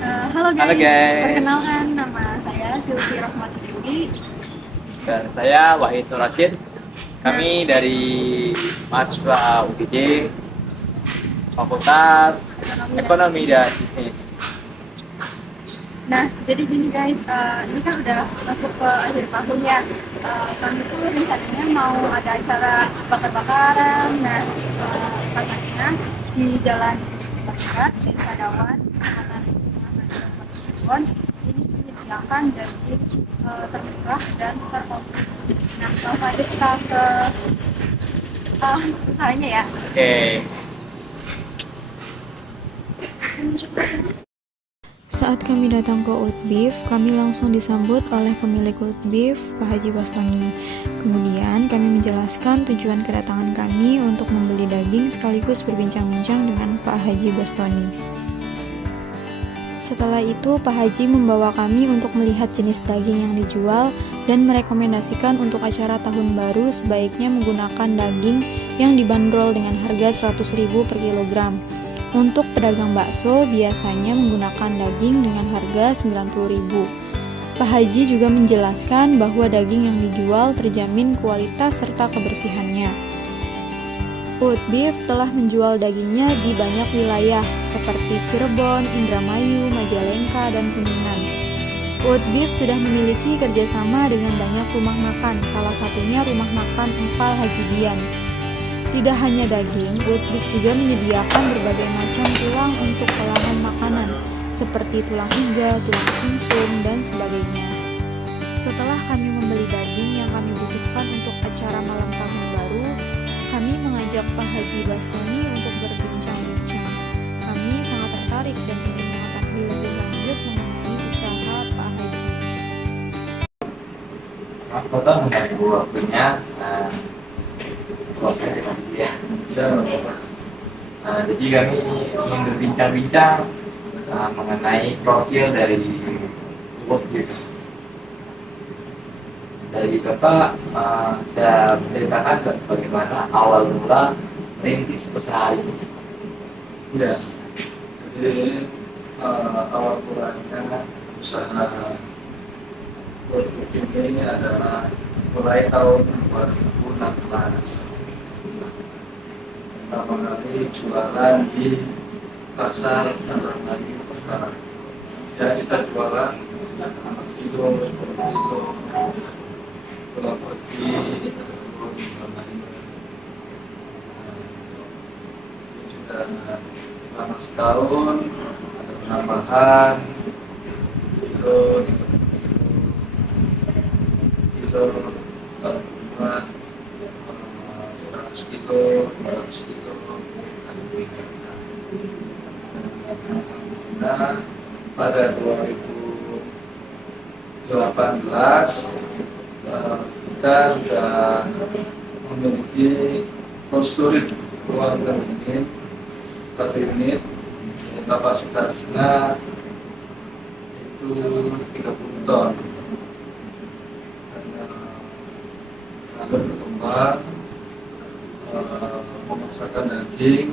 Halo Halo guys, guys, perkenalkan nama saya Silvi Rahmati Dewi. dan saya Wahid Nur Rashid. Nah, Kami dari mahasiswa UGJ, Fakultas ekonomi dan Ekonomi bisnis. dan Bisnis. Nah, jadi gini guys, ini kan udah masuk ke akhir tahun ya. Kami tuh rencananya mau ada acara bakar-bakaran. Nah, katanya di Jalan Barat, Desa Dawan, Kecamatan Cirebon, ini menyediakan daging termurah dan terkomplit. Nah, langsung aja kita ke usahanya ya. Oke, Saat kami datang ke Utbif, kami langsung disambut oleh pemilik Utbif, Pak Haji Bastoni. Kemudian kami menjelaskan tujuan kedatangan kami untuk membeli daging sekaligus berbincang-bincang dengan Pak Haji Bastoni. Setelah itu, Pak Haji membawa kami untuk melihat jenis daging yang dijual dan merekomendasikan untuk acara tahun baru sebaiknya menggunakan daging yang dibanderol dengan harga 100.000 per kilogram. Untuk pedagang bakso biasanya menggunakan daging dengan harga 90.000. Pak Haji juga menjelaskan bahwa daging yang dijual terjamin kualitas serta kebersihannya. Utbif telah menjual dagingnya di banyak wilayah seperti Cirebon, Indramayu, Majalengka, dan Kuningan. Utbif sudah memiliki kerjasama dengan banyak rumah makan, salah satunya rumah makan Empal Haji Dian. Tidak hanya daging, Utbif juga menyediakan berbagai macam tulang untuk olahan makanan, seperti tulang iga, tulang sumsum, dan sebagainya. Setelah kami membeli daging yang kami butuhkan untuk acara malam tahun baru, kami mengajak Pak Haji Bastoni untuk berbincang-bincang. Kami sangat tertarik dan ingin mengetahui lebih lanjut mengenai usaha Pak Haji. Mas Toto mengganggu waktunya. Waktunya ya. Jadi kami ingin berbincang-bincang mengenai profil dari Utbif. Dari Bapak, saya menceritakan bagaimana awal mula rintis usaha ini. Ya, jadi awal mulanya usaha Utbif ini adalah mulai tahun 2016. Pertama kali jualan di pasar Indramayu Utara. Ya, kita jualan kilo seperti itu, pulang pergi Indramayu. Ini sudah selama setahun ada penambahan kilo, kilo buat 100 kilo, 200 kilo, dan meningkatkan. Alhamdulillah pada 2018 kita sudah memiliki cold storage ruang pendingin 1 unit, kapasitasnya itu 30 ton. Lalu berkembang memasarkan daging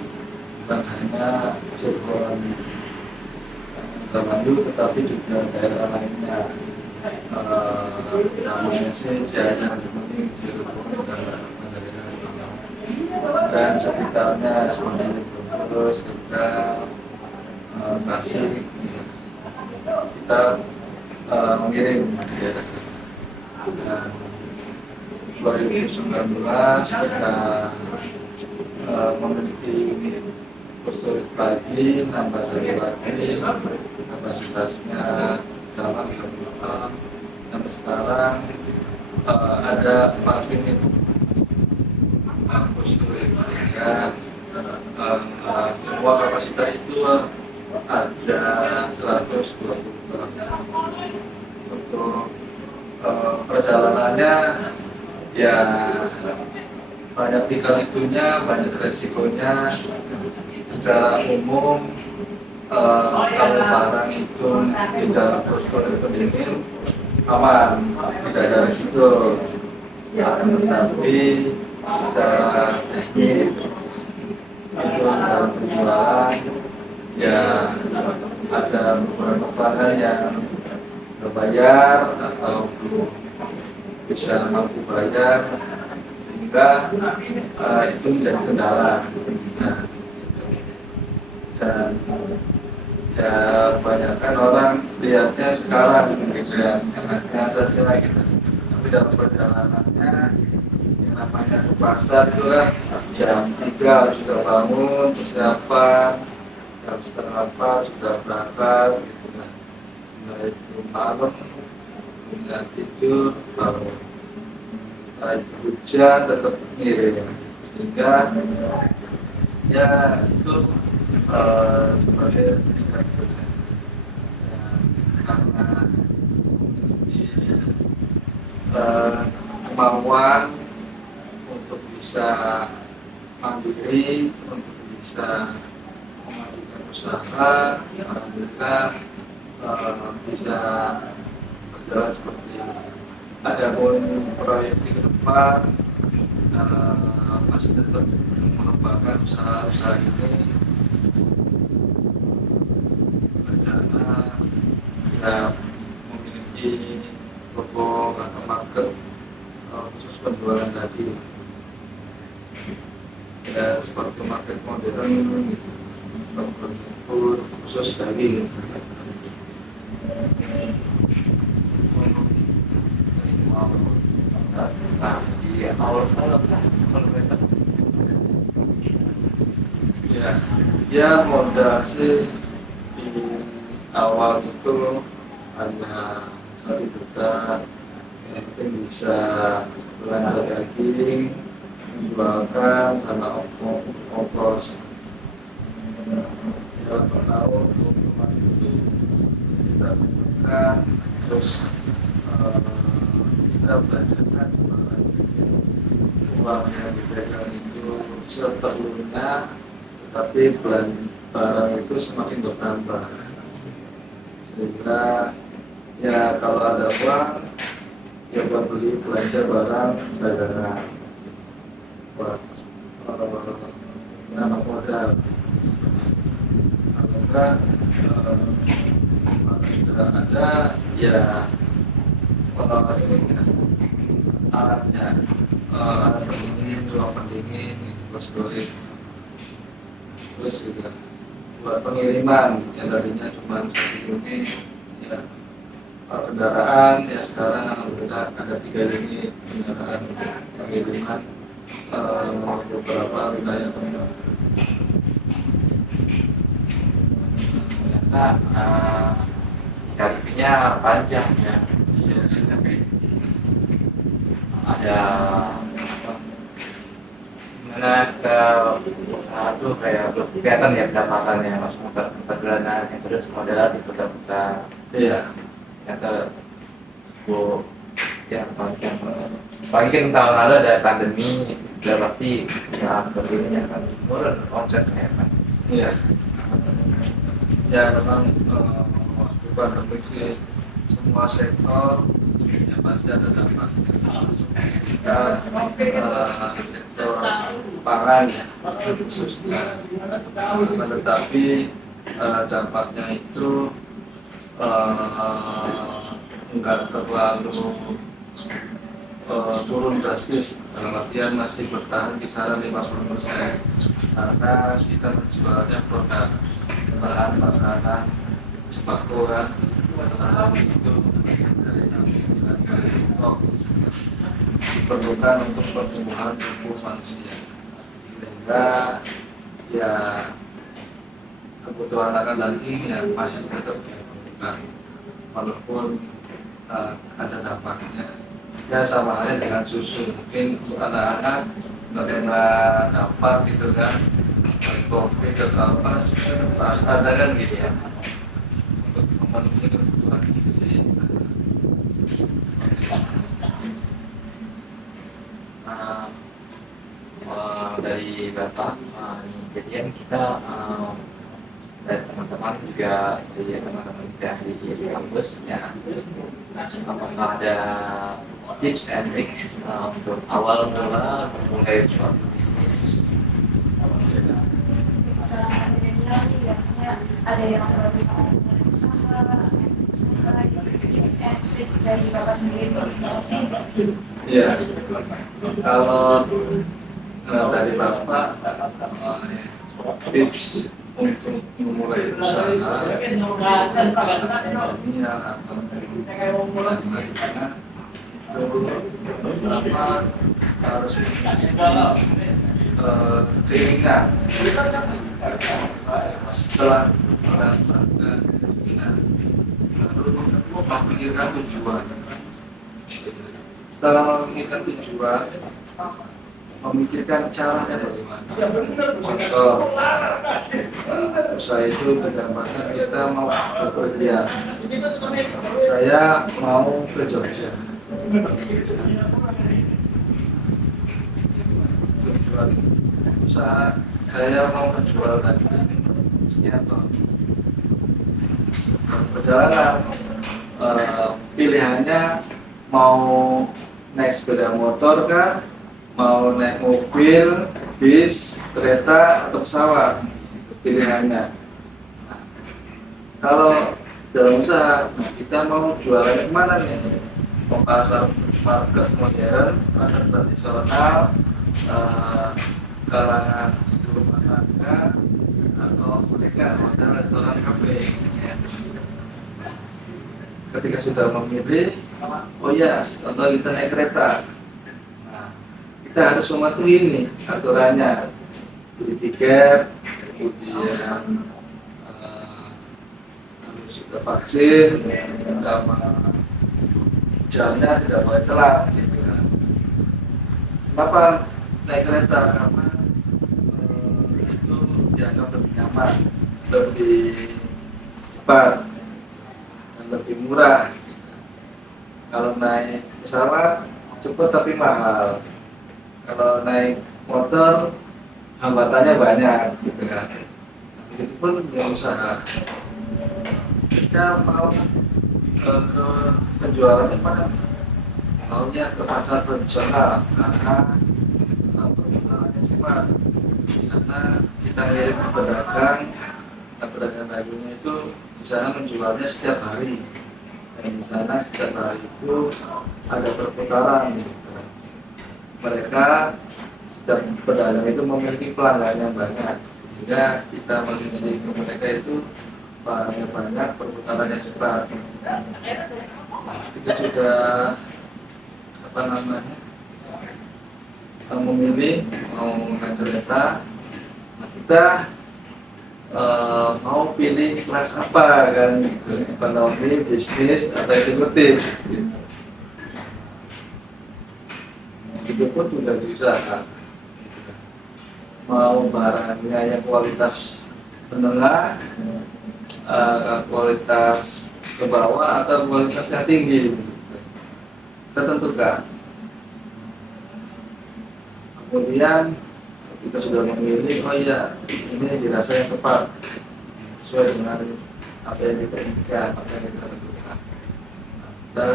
bukan hanya Cirebon Indramayu tetapi juga daerah lainnya, namanya Jaya, Kuning, Cirebon, dan daerah dan sekitarnya seperti Brebes, Tegal, Tasik. Kita mengirim di daerah sana. Dan 2019 kita memiliki unit storage lagi, nambah satu lagi, kapasitasnya sama 30 ton. Sampai sekarang ada 4 unit storage, sehingga semua kapasitas itu ada 120 ton. Untuk perjalanannya ya banyak lika-likunya, banyak resikonya. Secara umum kalau barang itu di dalam proses pendingin aman, tidak ada risiko. Tetapi secara teknis itu dalam penjualan ya ada beberapa pelanggan yang berbayar atau belum bisa mampu bayar, sehingga itu menjadi kendala. Nah, dan ya kebanyakan orang lihatnya sekarang gitu ya, enaknya saja gitu, tapi dalam perjalanannya yang namanya ke pasar itu kan jam 3 harus sudah bangun, persiapan, jam setengah 4 sudah berangkat gitu kan. Nah itu malam punya tidur bangun, nah itu hujan tetap ngirim, sehingga ya itu sebagai peningkat kerja ya, karena memiliki kemauan untuk bisa mandiri, untuk bisa memajukan usaha, alhamdulillah bisa berjalan seperti ini. Adapun proyeksi ke depan masih tetap mengembangkan usaha-usaha ini, karena ya memiliki toko atau market khusus penjualan daging, ya seperti market modern gitu, food khusus daging. Nah, di awal saya kalau mereka ya modal sih di awal itu hanya 1 juta, yang penting bisa belanja daging, menjualkan sama ongkos. Ya per tahun keuntungan itu kita kumpulkan, terus kita belanjakan uang yang dipegang itu seperlunya, tetapi barang itu semakin bertambah, sehingga ya kalau ada uang ya buat beli belanja barang dagangan, buat menambah modal. Kalau enggak kalau sudah ada ya ini alatnya, alat pendingin, ruang pendingin, terus goreng, terus juga buat pengiriman yang tadinya cuma 1 unit ya, kendaraan ya sekarang sudah ada 3 unit kendaraan pengiriman beberapa wilayah tempat. ternyata karirnya panjang ya. Iya. Ada apa, gimana ke usaha tuh kayak belum kelihatan ya pendapatannya, masuk muter bulanan, yang terus modal diputar-putar. Iya. Ternyata sebuah ya panjang banget. Apalagi kan tahun lalu ada pandemi, udah pasti usaha seperti ini akan turun omsetnya kan. Iya. Ya memang waktu pandemi sih semua sektor ya pasti ada dampaknya. Kita sektor pangan ya khususnya, tetapi dampaknya itu enggak terlalu turun drastis, dalam artian masih bertahan kisaran 50%, karena kita menjualnya produk bahan makanan sembako kan, itu dari 9 ton diperlukan untuk pertumbuhan tubuh manusia, sehingga ya kebutuhan akan daging yang masih tetap diperlukan walaupun ada dampaknya. Ya sama halnya dengan susu, mungkin untuk anak-anak terkena dampak gitu kan, COVID atau apa, susu harus ada kan gitu ya, untuk memenuhi kebutuhan gizi. Dari Bapak, jadian kita dari teman-teman juga, dari teman-teman kita di kampus ya, apakah ada tips and tricks untuk awal mula memulai suatu bisnis? Milenial nih biasanya ada yang usaha tips and trik dari Bapak sendiri. Terima kasih. Iya, kalau dari Bapak tips untuk memulai usaha minyak atau lainnya itu pertama harus memiliki keinginan. Setelah mendapatkan keinginan, lalu memikirkan tujuan. Setelah memikirkan tujuan, memikirkan caranya bagaimana. Contoh, usaha itu tergambarkan kita mau bepergian. Saya mau ke Jogja. Tujuan usaha saya mau menjual daging sekian ton. Perjalanan pilihannya mau naik sepeda motor kah, mau naik mobil, bis, kereta atau pesawat, itu pilihannya. Nah, kalau dalam usaha, kita mau jualan kemana nih? Mau pasar market modern, pasar tradisional, kalangan rumah tangga, atau mereka hotel, restoran, kafe. Ketika sudah memilih, oh ya, contoh kita naik kereta. Nah, kita harus mematuhi ini aturannya, beli tiket, kemudian harus sudah vaksin, sama jamnya tidak boleh telat. Gitu. Kenapa naik kereta? Karena itu dianggap lebih nyaman, lebih cepat, dan lebih murah. Kalau naik pesawat cepat tapi mahal. Kalau naik motor hambatannya banyak, gitu kan. Begitupun yang usaha. Kita mau ke penjualannya mana? Maunya ke pasar tradisional karena perputarannya cepat. Karena kita ngirim ke pedagang, nah pedagang dagingnya itu di sana menjualnya setiap hari. Dan di sana setiap hari itu ada perputaran. Gitu. Mereka setiap pedagang itu memiliki pelanggan yang banyak, sehingga kita mengisi ke mereka itu banyak perputarannya cepat. Kita sudah memilih mau naik kereta, nah kita mau pilih kelas apa kan, gitu. Ekonomi, bisnis, atau eksekutif gitu. Itu pun sudah diusahakan. Mau barangnya yang kualitas menengah, kualitas ke bawah, atau kualitas yang tinggi gitu. Kita tentukan. Kemudian kita sudah memilih, oh iya, ini dirasa yang tepat sesuai dengan apa yang kita inginkan, apa yang kita tentukan. Kita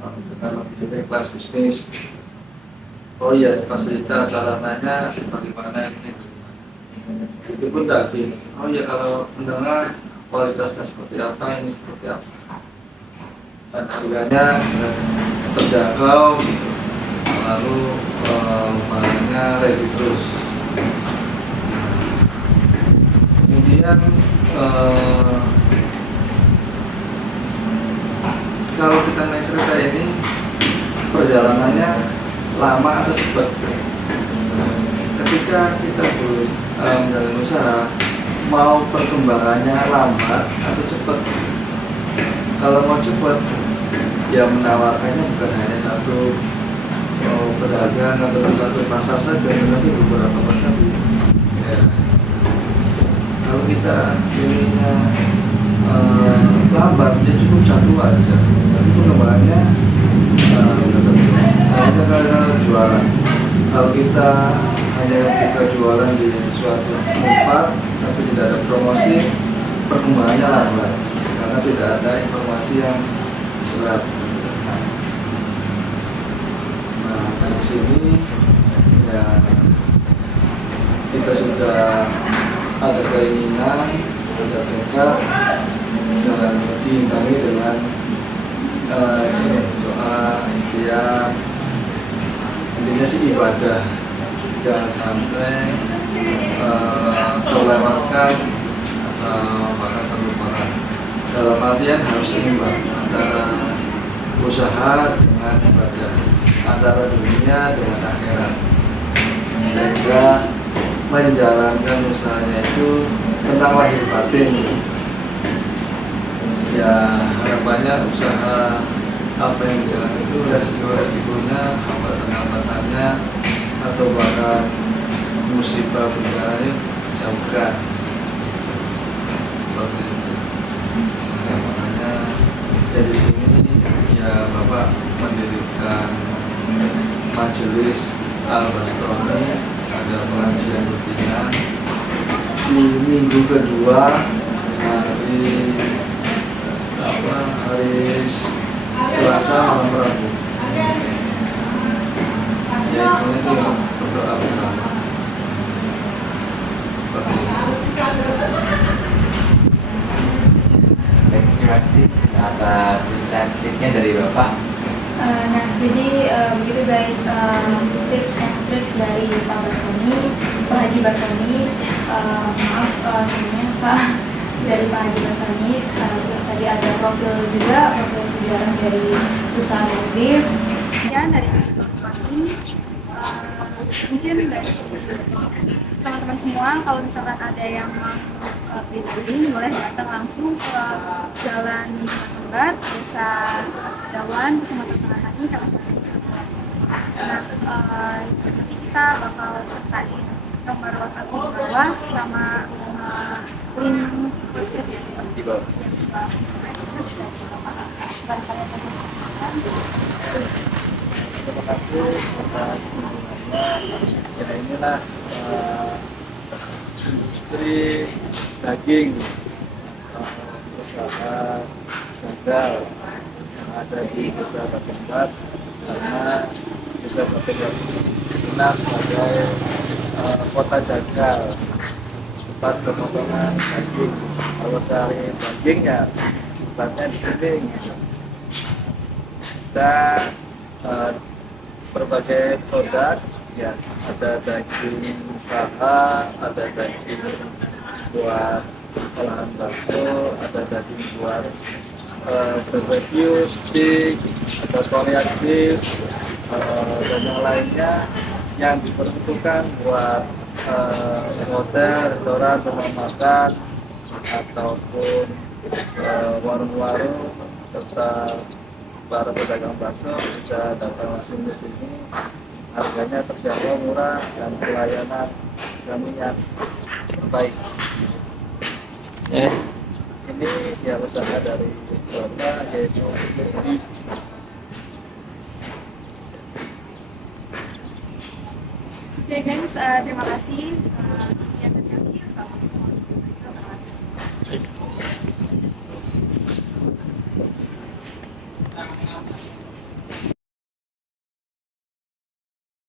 tentukan memilih kelas bisnis. Oh iya, fasilitas sarananya bagaimana ini. Itu pun daging. Oh iya, kalau mendengar kualitasnya seperti apa, ini seperti apa. Dan harganya terjangkau, lalu barangnya ready terus. Kemudian kalau kita naik kereta ini perjalanannya lama atau cepat. Ketika kita menjalani usaha, mau perkembangannya lambat atau cepat. Kalau mau cepat, ya menawarkannya bukan hanya satu pedagang atau satu pasar saja, tetapi beberapa pasar. Ya. Kalau kita pilihnya lambat, dia cukup satu aja. Tapi pengembangannya saya kalau jualan. Kalau kita hanya jualan di suatu tempat, tapi tidak ada promosi, perkembangannya lambat. Karena tidak ada informasi yang diserap. Nah, di sini ya kita sudah ada keinginan berjaga-jaga dan diimbangi dengan ini doa, ikhtiar, intinya sih ibadah. Jangan sampai terlewatkan atau bahkan terlupakan. Dalam artian harus seimbang antara usaha dengan ibadah, antara dunia dengan akhirat, sehingga menjalankan usahanya itu tentang lahir batin. Ya harapannya usaha apa yang dijalankan itu resiko-resikonya, hambatan-hambatannya, atau bahkan musibah bencananya jauhkan. Seperti itu. Nah, makanya dari sini ya Bapak mendirikan majelis Al-Bastami, ada pengajian rutinan di minggu kedua hari Selasa malam Rabu. Ya intinya sih berdoa bersama. Seperti itu. Baik, terima kasih atas tips-tipsnya dari Bapak. Nah, jadi begitu guys, tips and tricks dari Pak Basoni, Pak Haji Basoni, maaf sebelumnya Pak, dari Pak Haji Basoni. Terus tadi ada profil sejarah dari perusahaan Motif. Ya, dari kami mungkin dari teman-teman semua, kalau misalkan ada yang mau pribadi boleh datang langsung ke Jalan Tempat, Desa Dawan, Kecamatan Tengahani, Kabupaten Cirebon. Nah, nanti kita bakal sertain nomor WhatsApp di bawah sama link website Di bawah. Terima kasih atas kunjungannya. Ya inilah industri daging usaha gagal yang ada di Desa Batembat, karena Desa Batembat dikenal sebagai kota jagal, tempat pemotongan daging. Kalau cari dagingnya tempatnya di sini. Dan berbagai produk, ya ada daging paha, ada daging buat olahan bakso, ada daging buat barbecue, steak, ada Korean beef, dan yang lainnya yang diperuntukkan buat hotel, restoran, rumah makan, ataupun warung-warung, serta para pedagang bakso bisa datang langsung ke sini. Harganya terjangkau, murah, dan pelayanan kami yang terbaik. Ini ya usaha dari Bapak, yaitu Oke guys, terima kasih. Sekian dari kami. Assalamualaikum warahmatullahi wabarakatuh.